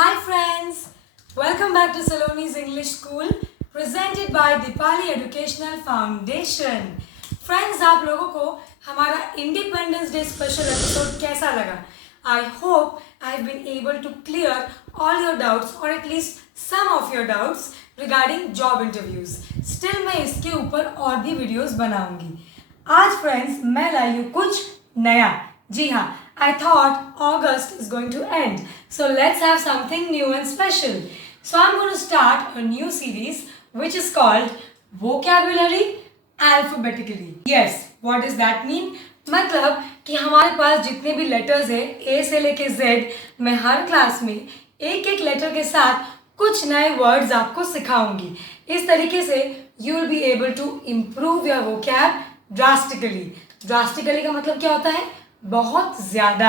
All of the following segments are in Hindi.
Hi friends, welcome back to Saloni's English School presented by Dipali Educational Foundation. Friends, आप लोगों को हमारा इंडिपेंडेंस डे स्पेशल एपिसोड कैसा लगा? I hope I've been able to clear all your doubts or at least some of your doubts regarding job interviews. Still मैं इसके ऊपर और भी वीडियोस बनाऊंगी. आज फ्रेंड्स मैं लाई हूँ कुछ नया. जी हाँ, I thought August is going to end, so let's have something new and special. So I'm going to start a new series which is called Vocabulary Alphabetically. Yes, what does that mean? मतलब कि हमारे पास जितने भी लेटर्स है A से लेके Z, मैं हर क्लास में एक एक लेटर के साथ कुछ नए वर्ड्स आपको सिखाऊंगी. इस तरीके से you will be able to improve your vocab drastically. Drastically का मतलब क्या होता है? बहुत ज़्यादा.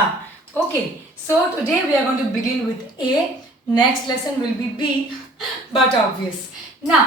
Okay, so today we are going to begin with A. Next lesson will be B, but obvious. Now,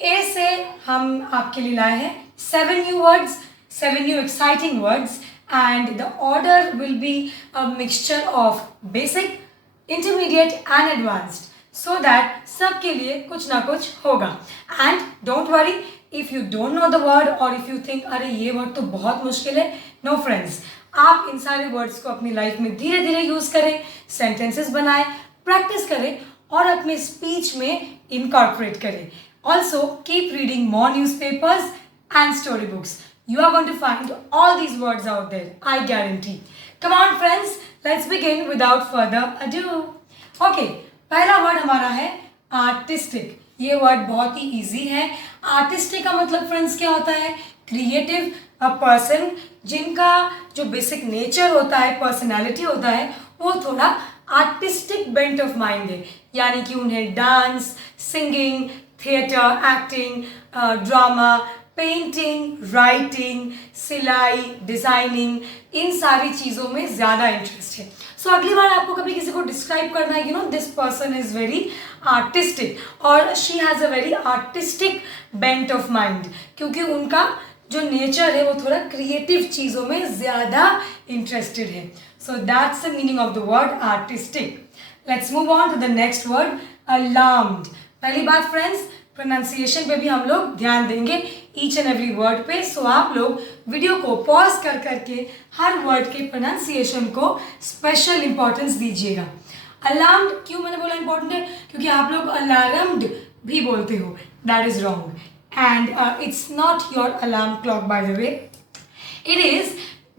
A से हम आपके लिए लाए हैं 7 new words, 7 new exciting words, and the order will be a mixture of basic, intermediate and advanced, so that सबके लिए कुछ ना कुछ होगा. And don't worry if you don't know the word or if you think अरे ये word तो बहुत मुश्किल है. No friends, आप इन सारे वर्ड्स को अपनी लाइफ में धीरे धीरे यूज करें, सेंटेंसेस बनाएं, प्रैक्टिस करें और अपने स्पीच में इनकॉर्पोरेट करें. Also keep reading more newspapers and story books. You are going to find all these words out there, I guarantee. Come on friends, let's begin without further ado. Okay, पहला वर्ड हमारा है आर्टिस्टिक. ये वर्ड बहुत ही इजी है. आर्टिस्टिक का मतलब फ्रेंड्स क्या होता है? क्रिएटिव, अ पर्सन जिनका जो बेसिक नेचर होता है, पर्सनालिटी होता है, वो थोड़ा आर्टिस्टिक बेंट ऑफ माइंड है. यानी कि उन्हें dance, singing, theatre, acting, drama, painting, writing, सिलाई, डिज़ाइनिंग, इन सारी चीज़ों में ज़्यादा इंटरेस्ट है. सो अगली बार आपको कभी किसी को डिस्क्राइब करना है, you know this person is very artistic और she has a very artistic bent of mind, क्योंकि उनका जो नेचर है वो थोड़ा क्रिएटिव चीज़ों में ज़्यादा इंटरेस्टेड है. So that's the meaning of the word artistic. Let's move on to the next word, alarmed. पहली बात फ्रेंड्स, प्रोनाउंसिएशन पे भी हम लोग ध्यान देंगे ईच एंड एवरी वर्ड पे. सो आप लोग वीडियो को पॉज कर करके हर वर्ड के प्रोनाउंसिएशन को स्पेशल इंपॉर्टेंस दीजिएगा. अलार्म्ड क्यों मैंने बोला इंपॉर्टेंट है? क्योंकि आप लोग अलार्म्ड भी बोलते हो. That is wrong. And it's not your alarm clock, by the way. It is,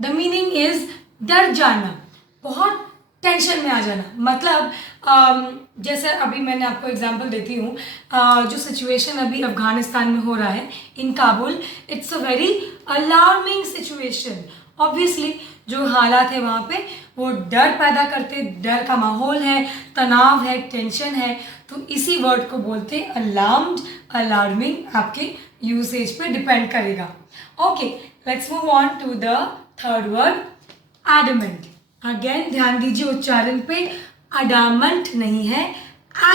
the meaning is डर जाना, बहुत टेंशन में आ जाना. मतलब जैसे अभी मैंने आपको एग्जांपल देती हूँ, जो सिचुएशन अभी अफगानिस्तान में हो रहा है in Kabul, it's a very alarming situation. Obviously जो हालात है वहाँ पे वो डर पैदा करते, डर का माहौल है, तनाव है, टेंशन है. तो इसी वर्ड को बोलते अलार्म्ड, अलार्मिंग. आपके यूसेज पे डिपेंड करेगा. Okay, let's move on to the third word, adamant. Again ध्यान दीजिए उच्चारण पे, अडामंट नहीं है,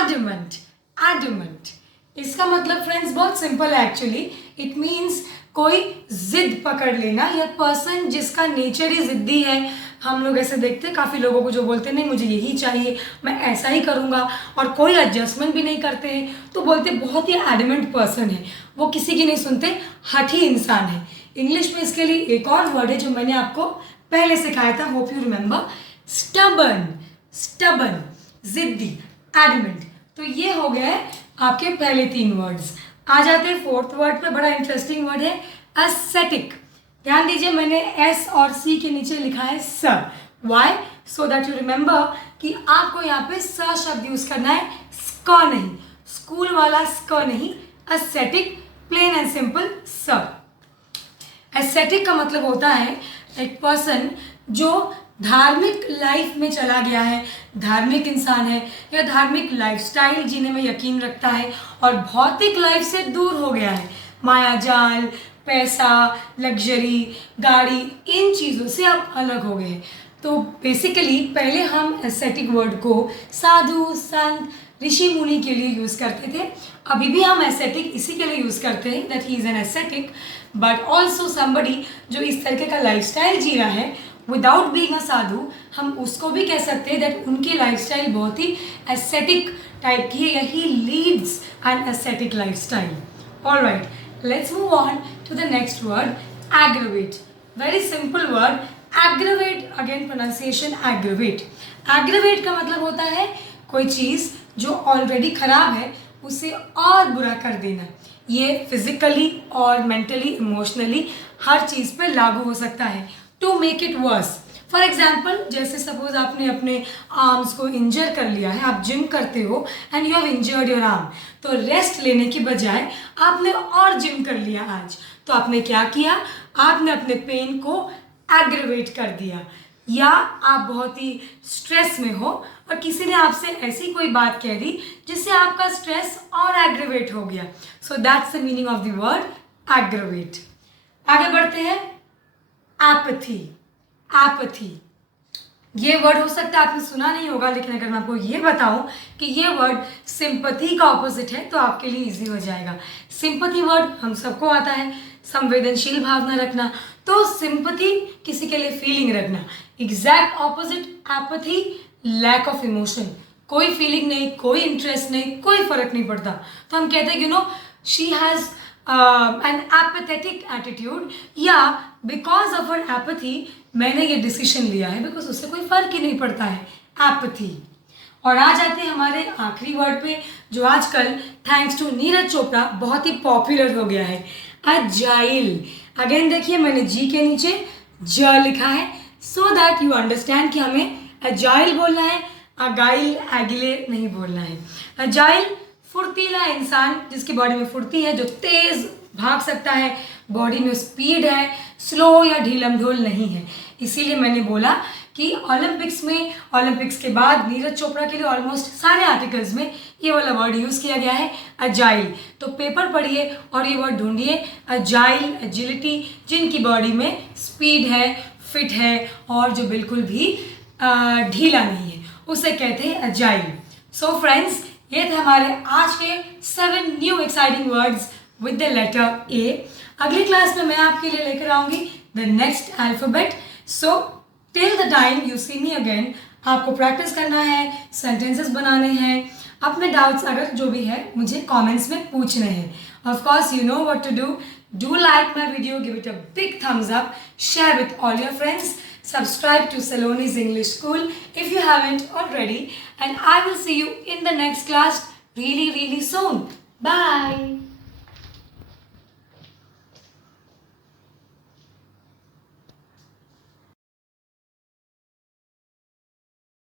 एडमेंट. एडमेंट इसका मतलब फ्रेंड्स बहुत सिंपल है एक्चुअली. इट मीन्स कोई जिद पकड़ लेना, या पर्सन जिसका नेचर ही जिद्दी है. हम लोग ऐसे देखते हैं काफ़ी लोगों को जो बोलते हैं नहीं मुझे यही चाहिए, मैं ऐसा ही करूँगा, और कोई एडजस्टमेंट भी नहीं करते हैं, तो बोलते बहुत ही एडमेंट पर्सन है, वो किसी की नहीं सुनते, हठी इंसान है. इंग्लिश में इसके लिए एक और वर्ड है जो मैंने आपको पहले सिखाया था, hope you remember, stubborn. Stubborn, जिद्दी, एडमेंट. तो ये हो गए आपके पहले 3 वर्ड्स. आ जाते हैं फोर्थ वर्ड पे. बड़ा इंटरेस्टिंग वर्ड है एस्थेटिक. ध्यान दीजिए मैंने एस और सी के नीचे लिखा है स. Why? So that you remember कि आपको यहाँ पे स शब्द यूज करना है, स्क नहीं, स्कूल वाला स्क नहीं. एस्थेटिक, प्लेन एंड सिंपल स. एस्थेटिक का मतलब होता है एक पर्सन जो धार्मिक लाइफ में चला गया है, धार्मिक इंसान है, या धार्मिक लाइफस्टाइल जीने में यकीन रखता है और भौतिक लाइफ से दूर हो गया है. मायाजाल, पैसा, लग्जरी, गाड़ी, इन चीज़ों से आप अलग हो गए. तो बेसिकली पहले हम एस्थेटिक वर्ड को साधु, संत, ऋषि मुनि के लिए यूज़ करते थे. अभी भी हम एस्थेटिक इसी के लिए यूज़ करते हैं, that he is an aesthetic. But also somebody जो इस तरीके का लाइफस्टाइल जी रहा है विदाउट बीइंग अ साधु हम उसको भी कह सकते हैं दैट उनकी लाइफस्टाइल बहुत ही एस्थेटिक टाइप की है, या he leads an aesthetic lifestyle. Alright, let's move on to the next word, aggravate. Very simple word, aggravate. Again pronunciation aggravate. Aggravate का मतलब होता है कोई चीज़ जो ऑलरेडी खराब है उसे और बुरा कर देना. ये फिजिकली और मेंटली, इमोशनली हर चीज़ पे लागू हो सकता है. To make it worse. For example, जैसे सपोज आपने अपने आर्म्स को इंजर कर लिया है, आप जिम करते हो and you have injured your arm, तो रेस्ट लेने की बजाय आपने और जिम कर लिया आज. तो आपने क्या किया, आपने अपने पेन को एग्रवेट कर दिया. या आप बहुत ही स्ट्रेस में हो और किसी ने आपसे ऐसी कोई बात कह दी जिससे आपका स्ट्रेस और एग्रवेट हो गया. सो that's the meaning of the word aggravate. आगे बढ़ते हैं, एपथी. एपथी ये वर्ड हो सकता है आपने सुना नहीं होगा, लेकिन अगर मैं आपको ये बताऊं कि ये वर्ड सिंपथी का ऑपोजिट है तो आपके लिए इजी हो जाएगा. सिंपथी वर्ड हम सबको आता है, संवेदनशील भावना रखना. तो सिंपथी किसी के लिए फीलिंग रखना. Exact opposite apathy, lack of emotion. कोई फीलिंग नहीं, कोई इंटरेस्ट नहीं, कोई फर्क नहीं पड़ता. तो हम कहते हैं you know she has an apathetic attitude, या बिकॉज ऑफ हर एपथी मैंने ये डिसीजन लिया है, बिकॉज उससे कोई फर्क ही नहीं पड़ता है. एपथी. और आ जाते हैं हमारे आखिरी वर्ड पे, जो आजकल थैंक्स टू नीरज चोपड़ा बहुत ही पॉपुलर हो गया है, अजाइल. अगेन देखिए, मैंने जी के नीचे ज लिखा है सो दैट यू अंडरस्टैंड कि हमें अजाइल बोलना है, अगाइल एगिले नहीं बोलना है. अजाइल फुर्तीला इंसान जिसकी बॉडी में फुर्ती है, जो तेज भाग सकता है, बॉडी में स्पीड है, स्लो या ढीलम ढोल नहीं है. इसीलिए मैंने बोला कि ओलंपिक्स के बाद नीरज चोपड़ा के लिए ऑलमोस्ट सारे आर्टिकल्स में ये वाला वर्ड यूज़ किया गया है, अजाइल. तो पेपर पढ़िए और ये वर्ड ढूंढिए, अजाइल, एजिलिटी, जिनकी बॉडी में स्पीड है, फिट है और जो बिल्कुल भी ढीला नहीं है, उसे कहते हैं अजाइल. सो फ्रेंड्स, ये थे हमारे आज के 7 new exciting words with the letter A. अगली क्लास में मैं आपके लिए लेकर आऊँगी the next alphabet. So till the time you see me again, आपको प्रैक्टिस करना है, सेंटेंसेस बनाने हैं, अपने डाउट्स अगर जो भी है मुझे कमेंट्स में पूछने हैं. Of course you know what to do. Do like my video, give it a big thumbs up, share with all your friends, subscribe to Saloni's English School if you haven't already, and I will see you in the next class really soon. Bye.